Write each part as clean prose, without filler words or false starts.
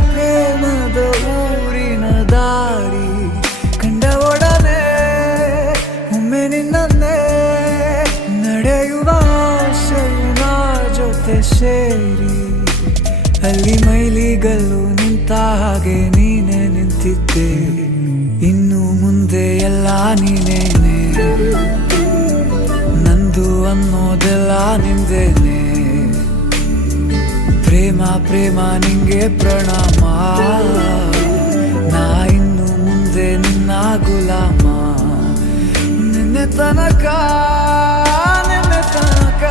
ಪ್ರೇಮದ ಊರಿನ ದಾರಿ ಕಂಡ ಒಡನೆ ಒಮ್ಮೆ ನಿನ್ನನ್ನೇ ನಡೆಯುವ ಆಸೆಯ ಜೊತೆ ಸೇರಿ ಅಲ್ಲಿ ಮೈಲಿಗಲ್ಲು ನಿಂತ ಹಾಗೆ ನೀನೆ ನಿಂತಿದ್ದೆ. ಇನ್ನು ಮುಂದೆ ಎಲ್ಲ ನೀನೇನೆ, ನಂದು ಅನ್ನೋದೆಲ್ಲ ನಿಂದೇನೆ. ಪ್ರೇಮ ಪ್ರೇಮ ನಿಂಗೆ ಪ್ರಣಾಮ, ನಾ ಇನ್ನು ಮುಂದೆ ನಿನ್ನ ಗುಲಾಮ. ನಿನ್ನೆ ತನಕ ನಿನ್ನೆ ತನಕ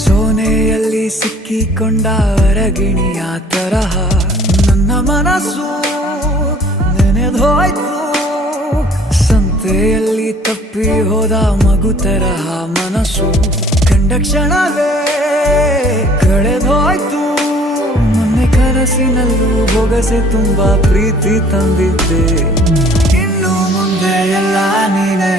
ಸೋನೆಯಲ್ಲಿ ಸಿಕ್ಕಿಕೊಂಡ ಅರಗಿಣಿಯ ತರಹ ನನ್ನ ಮನಸ್ಸು ನೆನೆದೋಯ್ತು. ಸಂತೆಯಲ್ಲಿ ತಪ್ಪಿ ಹೋದ ಮಗು ತರಹ ಮನಸ್ಸು ಕಂಡ ಕ್ಷಣವೇ ಕಳೆದೋಯ್ತು. ಮೊನ್ನೆ ಕನಸಿನಲ್ಲೂ ಬೊಗಸೆ ತುಂಬಾ ಪ್ರೀತಿ ತಂದಿದ್ದೆ. ಇನ್ನು ಮುಂದೆ ಎಲ್ಲ ನೀನೇ